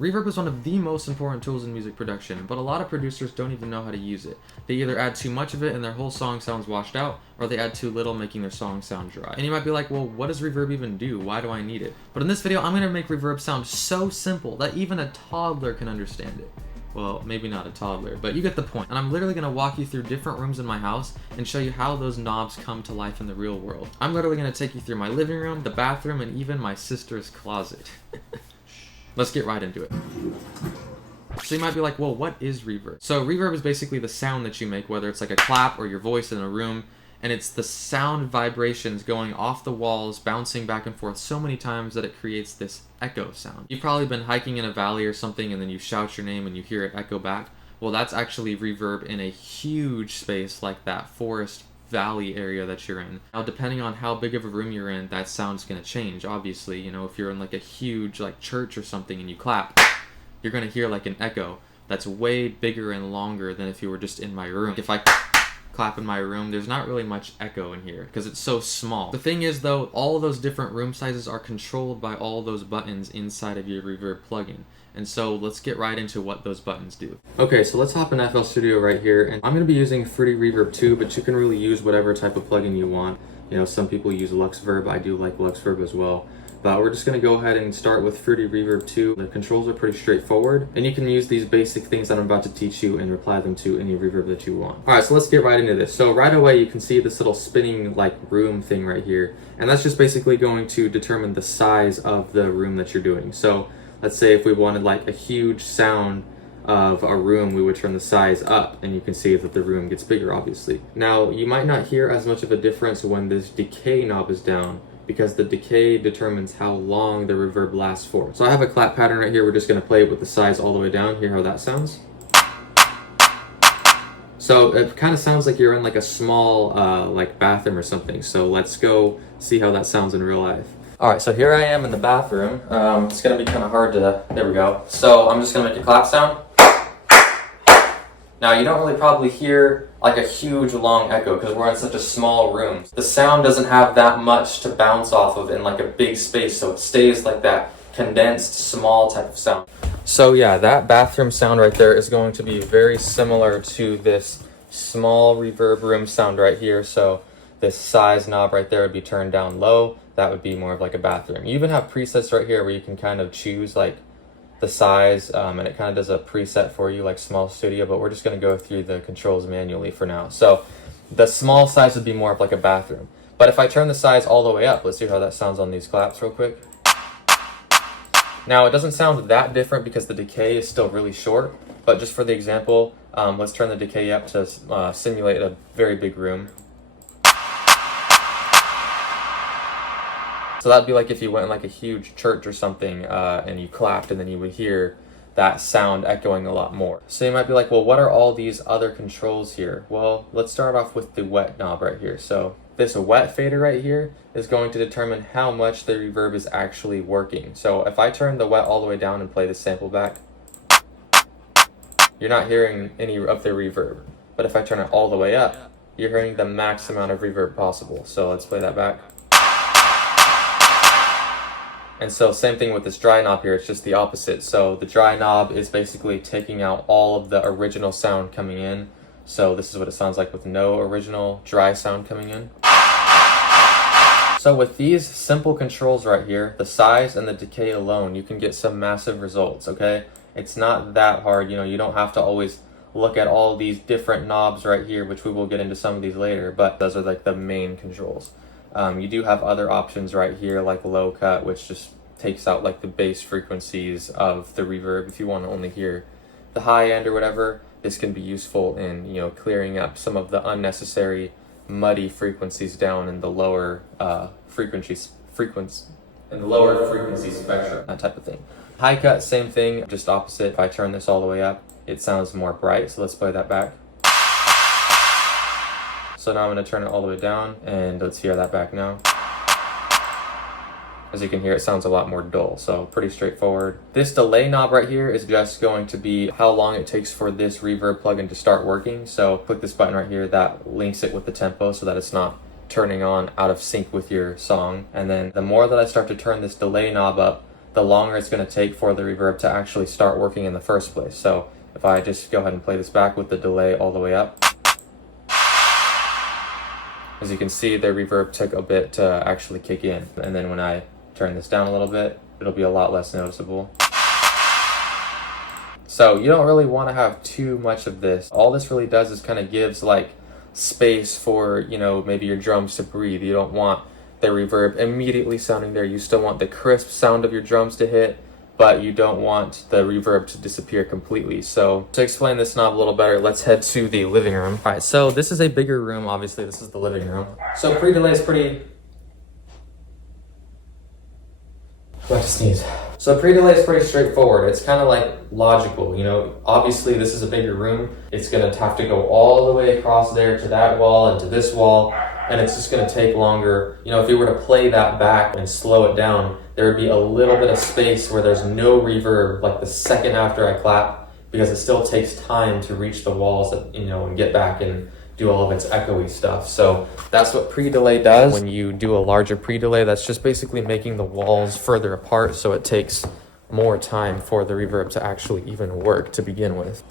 Reverb is one of the most important tools in music production, but a lot of producers don't even know how to use it. They either add too much of it and their whole song sounds washed out, or they add too little making their song sound dry. And you might be like, well, what does reverb even do? Why do I need it? But in this video, I'm going to make reverb sound so simple that even a toddler can understand it. Well, maybe not a toddler, but you get the point. And I'm literally going to walk you through different rooms in my house and show you how those knobs come to life in the real world. I'm literally going to take you through my living room, the bathroom, and even my sister's closet. Let's get right into it. So you might be like, well, what is reverb? So reverb is basically the sound that you make, whether it's like a clap or your voice in a room, and it's the sound vibrations going off the walls, bouncing back and forth so many times that it creates this echo sound. You've probably been hiking in a valley or something and then you shout your name and you hear it echo back. Well, that's actually reverb in a huge space like that forest valley area that you're in. Now, depending on how big of a room you're in, that sound's gonna change, obviously. You know, if you're in like a huge like church or something and you clap, you're gonna hear like an echo that's way bigger and longer than if you were just in my room. If I clap in my room, there's not really much echo in here because it's so small. The thing is though, all of those different room sizes are controlled by all those buttons inside of your reverb plugin. And so let's get right into what those buttons do. Okay, so let's hop in FL Studio right here, and I'm going to be using Fruity Reverb 2, but you can really use whatever type of plugin you want. You know, some people use LuxVerb. I do like LuxVerb as well. But we're just going to go ahead and start with Fruity Reverb 2. The controls are pretty straightforward, and you can use these basic things that I'm about to teach you and apply them to any reverb that you want. Alright, so let's get right into this. So right away you can see this little spinning like room thing right here, and that's just basically going to determine the size of the room that you're doing. So let's say if we wanted like a huge sound of a room, we would turn the size up, and you can see that the room gets bigger, obviously. Now, you might not hear as much of a difference when this decay knob is down, because the decay determines how long the reverb lasts for. So I have a clap pattern right here. We're just going to play it with the size all the way down. Hear how that sounds? So it kind of sounds like you're in like a small like bathroom or something. So let's go see how that sounds in real life. Alright, so here I am in the bathroom. It's going to be kind of hard to, there we go. So I'm just going to make a clap sound. Now you don't really probably hear like a huge long echo because we're in such a small room. The sound doesn't have that much to bounce off of in like a big space, so it stays like that condensed small type of sound. So yeah, that bathroom sound right there is going to be very similar to this small reverb room sound right here. So this size knob right there would be turned down low. That would be more of like a bathroom. You even have presets right here where you can kind of choose like the size, and it kind of does a preset for you like Small Studio, but we're just going to go through the controls manually for now. So the small size would be more of like a bathroom, but if I turn the size all the way up, let's see how that sounds on these claps real quick. Now it doesn't sound that different because the decay is still really short, but just for the example, let's turn the decay up to simulate a very big room. So that'd be like if you went in like a huge church or something and you clapped, and then you would hear that sound echoing a lot more. So you might be like, well, what are all these other controls here? Well, let's start off with the wet knob right here. So this wet fader right here is going to determine how much the reverb is actually working. So if I turn the wet all the way down and play the sample back, you're not hearing any of the reverb. But if I turn it all the way up, you're hearing the max amount of reverb possible. So let's play that back. And so same thing with this dry knob here, it's just the opposite. So the dry knob is basically taking out all of the original sound coming in. So this is what it sounds like with no original dry sound coming in. So with these simple controls right here, the size and the decay alone, you can get some massive results, okay? It's not that hard, you know, you don't have to always look at all these different knobs right here, which we will get into some of these later, but those are like the main controls. You do have other options right here like low cut, which just takes out like the bass frequencies of the reverb. If you want to only hear the high end or whatever, this can be useful in, you know, clearing up some of the unnecessary muddy frequencies down in the lower frequency spectrum, that type of thing. High cut, same thing, just opposite. If I turn this all the way up, it sounds more bright. So let's play that back. So now I'm going to turn it all the way down, and let's hear that back now. As you can hear, it sounds a lot more dull, so pretty straightforward. This delay knob right here is just going to be how long it takes for this reverb plugin to start working. So click this button right here that links it with the tempo so that it's not turning on out of sync with your song. And then the more that I start to turn this delay knob up, the longer it's going to take for the reverb to actually start working in the first place. So if I just go ahead and play this back with the delay all the way up, as you can see, the reverb took a bit to actually kick in. And then when I turn this down a little bit, it'll be a lot less noticeable. So you don't really want to have too much of this. All this really does is kind of gives like space for, you know, maybe your drums to breathe. You don't want the reverb immediately sounding there. You still want the crisp sound of your drums to hit, but you don't want the reverb to disappear completely. So to explain this knob a little better, let's head to the living room. All right, so this is a bigger room. Obviously, this is the living room. So pre-delay is pretty... About to sneeze. So pre-delay is pretty straightforward. It's kind of like logical, you know. Obviously, this is a bigger room. It's gonna have to go all the way across there to that wall and to this wall, and it's just gonna take longer. You know, if you were to play that back and slow it down, there would be a little bit of space where there's no reverb, like the second after I clap, because it still takes time to reach the walls, that, you know, and get back and do all of its echoey stuff. So that's what pre-delay does. When you do a larger pre-delay, that's just basically making the walls further apart, so it takes more time for the reverb to actually even work to begin with.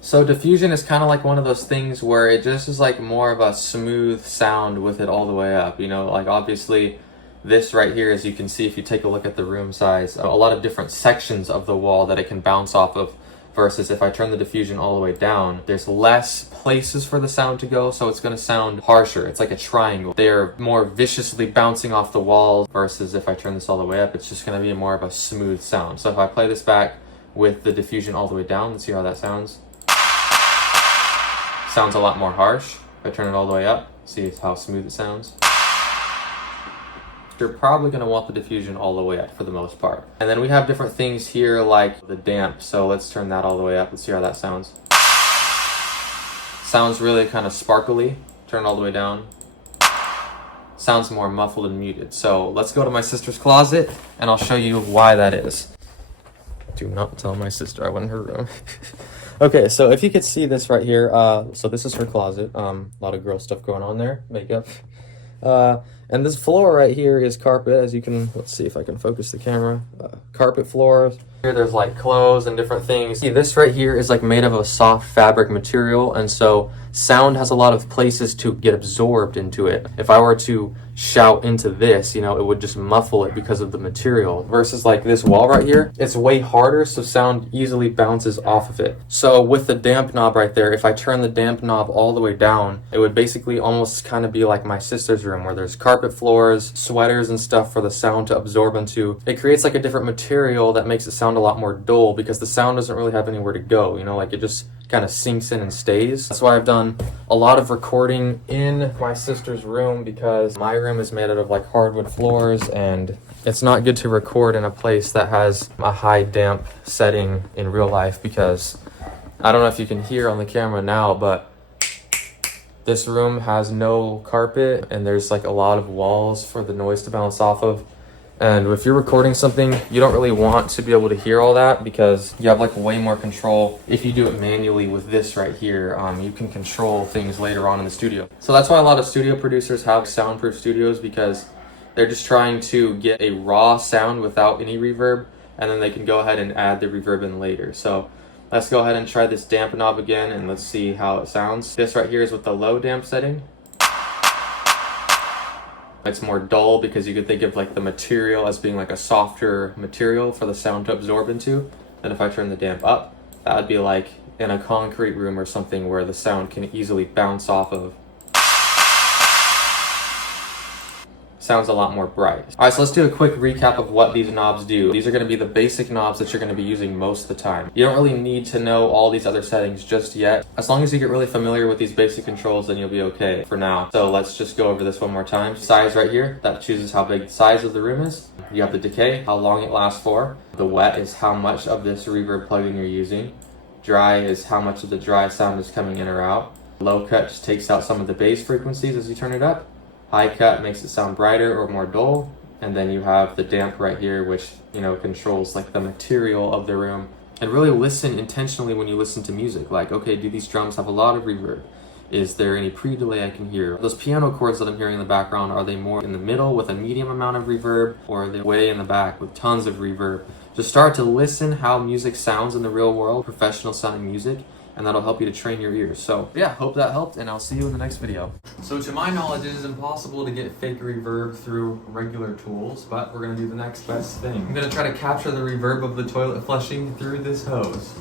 So diffusion is kind of like one of those things where it just is like more of a smooth sound with it all the way up. You know, like obviously this right here, as you can see if you take a look at the room size, a lot of different sections of the wall that it can bounce off of, versus if I turn the diffusion all the way down, there's less places for the sound to go, so it's going to sound harsher. It's like a triangle. They're more viciously bouncing off the walls, versus if I turn this all the way up, it's just going to be more of a smooth sound. So if I play this back with the diffusion all the way down, let's see how that sounds. Sounds a lot more harsh. If I turn it all the way up, see how smooth it sounds. You're probably going to want the diffusion all the way up for the most part. And then we have different things here like the damp. So let's turn that all the way up. Let's see how that sounds. Sounds really kind of sparkly. Turn it all the way down. Sounds more muffled and muted. So let's go to my sister's closet and I'll show you why that is. Do not tell my sister I went in her room. Okay, so if you could see this right here, so this is her closet. A lot of girl stuff going on there, makeup. And this floor right here is carpet, as you can, let's see if I can focus the camera. Carpet floors. Here there's like clothes and different things. See, this right here is like made of a soft fabric material, and so sound has a lot of places to get absorbed into it. If I were to shout into this, you know, it would just muffle it because of the material. Versus like this wall right here, it's way harder, so sound easily bounces off of it. So with the damp knob right there, if I turn the damp knob all the way down, it would basically almost kind of be like my sister's room, where there's carpet floors, sweaters and stuff for the sound to absorb into. It creates like a different material that makes it sound a lot more dull, because the sound doesn't really have anywhere to go, you know, like it just kind of sinks in and stays. That's why I've done a lot of recording in my sister's room, because my room is made out of like hardwood floors, and it's not good to record in a place that has a high damp setting in real life, because I don't know if you can hear on the camera now, but this room has no carpet and there's like a lot of walls for the noise to bounce off of. And if you're recording something, you don't really want to be able to hear all that, because you have like way more control. If you do it manually with this right here, you can control things later on in the studio. So that's why a lot of studio producers have soundproof studios, because they're just trying to get a raw sound without any reverb, and then they can go ahead and add the reverb in later. So let's go ahead and try this damp knob again, and let's see how it sounds. This right here is with the low damp setting. It's more dull because you could think of like the material as being like a softer material for the sound to absorb into. And if I turn the damp up, that would be like in a concrete room or something where the sound can easily bounce off of. Sounds a lot more bright. All right, so let's do a quick recap of what these knobs do. These are going to be the basic knobs that you're going to be using most of the time. You don't really need to know all these other settings just yet. As long as you get really familiar with these basic controls, then you'll be okay for now. So let's just go over this one more time. Size right here, that chooses how big the size of the room is. You have the decay, how long it lasts for. The wet is how much of this reverb plugin you're using. Dry is how much of the dry sound is coming in or out. Low cut just takes out some of the bass frequencies as you turn it up. High cut makes it sound brighter or more dull. And then you have the damp right here, which, you know, controls like the material of the room. And really listen intentionally when you listen to music. Like, okay, do these drums have a lot of reverb? Is there any pre-delay I can hear? Those piano chords that I'm hearing in the background, are they more in the middle with a medium amount of reverb, or are they way in the back with tons of reverb? Just start to listen how music sounds in the real world, professional sounding music, and that'll help you to train your ears. So yeah, hope that helped, and I'll see you in the next video. So to my knowledge, it is impossible to get fake reverb through regular tools, but we're gonna do the next best thing. I'm gonna try to capture the reverb of the toilet flushing through this hose.